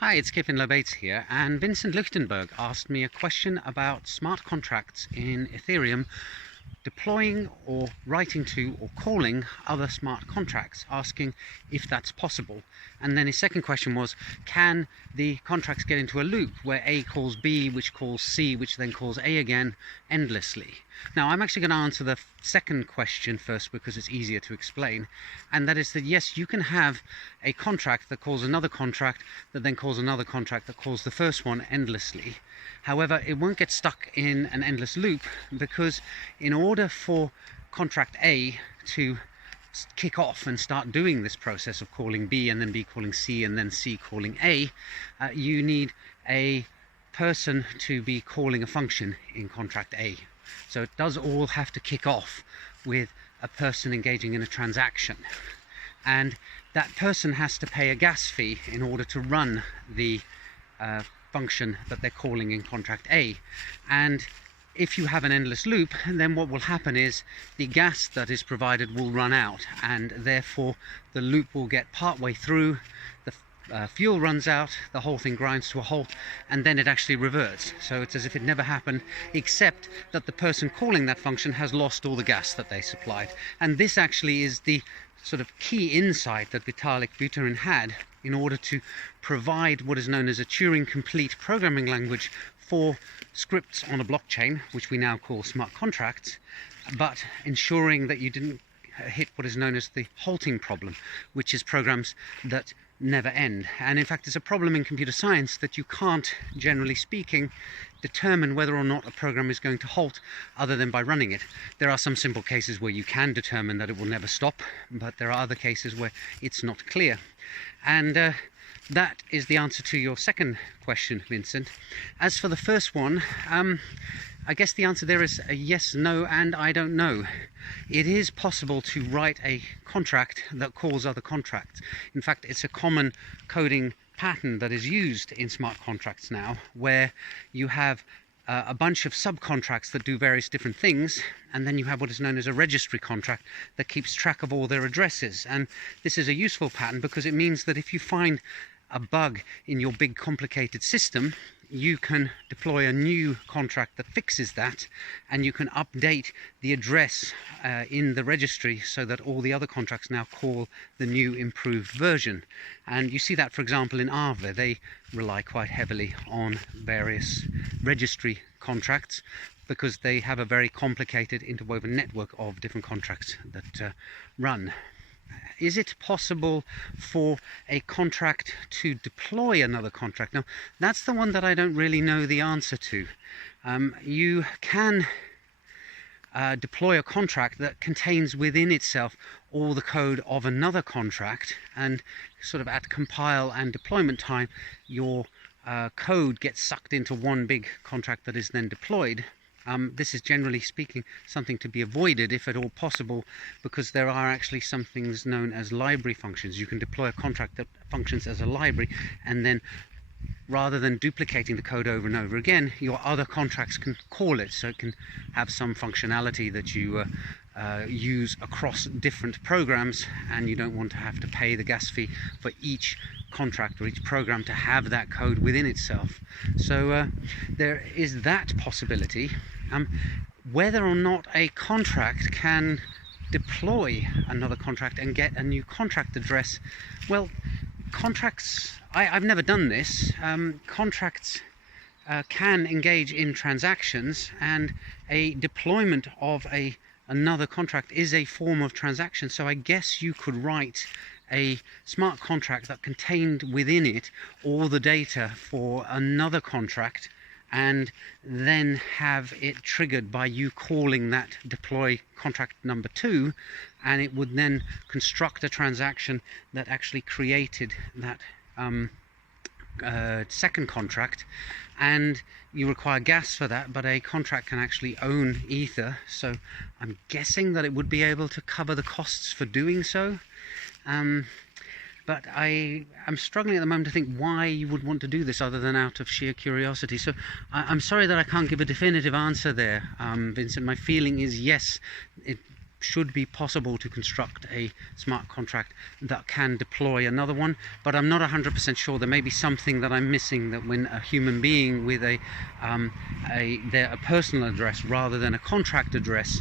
Hi, it's Kevin Lobates here, and Vincent Lichtenberg asked me a question about smart contracts in Ethereum, deploying or writing to or calling other smart contracts, asking if that's possible. And then his second question was, can the contracts get into a loop where A calls B, which calls C, which then calls A again, endlessly? Now, I'm actually going to answer the second question first because it's easier to explain, and that is that yes, you can have a contract that calls another contract that then calls another contract that calls the first one endlessly. However, it won't get stuck in an endless loop, because in order for contract A to kick off and start doing this process of calling B and then B calling C and then C calling A, you need a person to be calling a function in contract A. So it does all have to kick off with a person engaging in a transaction, and that person has to pay a gas fee in order to run the function that they're calling in contract A. And if you have an endless loop, then what will happen is the gas that is provided will run out, and therefore the loop will get partway through, the fuel runs out, the whole thing grinds to a halt, and then it actually reverts. So it's as if it never happened, except that the person calling that function has lost all the gas that they supplied. And this actually is the sort of key insight that Vitalik Buterin had in order to provide what is known as a Turing-complete programming language for scripts on a blockchain, which we now call smart contracts, but ensuring that you didn't hit what is known as the halting problem, which is programs that never end. And in fact, it's a problem in computer science that you can't, generally speaking, determine whether or not a program is going to halt other than by running it. There are some simple cases where you can determine that it will never stop, but there are other cases where it's not clear. And that is the answer to your second question, Vincent. As for the first one, I guess the answer there is a yes, no, and I don't know. It is possible to write a contract that calls other contracts. In fact, it's a common coding pattern that is used in smart contracts now, where you have a bunch of subcontracts that do various different things, and then you have what is known as a registry contract that keeps track of all their addresses. And this is a useful pattern because it means that if you find a bug in your big complicated system, you can deploy a new contract that fixes that, and you can update the address in the registry so that all the other contracts now call the new improved version. And you see that, for example, in Aave. They rely quite heavily on various registry contracts because they have a very complicated interwoven network of different contracts that run. Is it possible for a contract to deploy another contract? Now, that's the one that I don't really know the answer to. You can deploy a contract that contains within itself all the code of another contract, and sort of at compile and deployment time, your code gets sucked into one big contract that is then deployed. This is, generally speaking, something to be avoided if at all possible, because there are actually some things known as library functions. You can deploy a contract that functions as a library, and then rather than duplicating the code over and over again, your other contracts can call it, so it can have some functionality that you use across different programs, and you don't want to have to pay the gas fee for each contract or each program to have that code within itself. So there is that possibility. Whether or not a contract can deploy another contract and get a new contract address, well, contracts, I've never done this. Contracts can engage in transactions, and a deployment of another contract is a form of transaction. So I guess you could write a smart contract that contained within it all the data for another contract, and then have it triggered by you calling that deploy contract number 2, and it would then construct a transaction that actually created that second contract. And you require gas for that, but a contract can actually own Ether, so I'm guessing that it would be able to cover the costs for doing so. But I'm struggling at the moment to think why you would want to do this other than out of sheer curiosity. So I'm sorry that I can't give a definitive answer there, Vincent. My feeling is yes, it should be possible to construct a smart contract that can deploy another one, but I'm not 100% sure. There may be something that I'm missing, that when a human being with a personal address rather than a contract address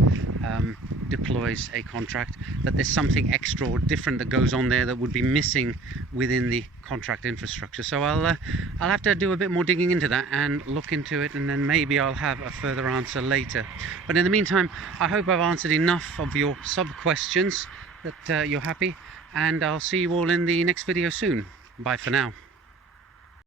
deploys a contract, that there's something extra or different that goes on there that would be missing within the contract infrastructure. So I'll have to do a bit more digging into that and look into it, and then maybe I'll have a further answer later. But in the meantime, I hope I've answered enough of your sub questions that you're happy, and I'll see you all in the next video soon. Bye for now.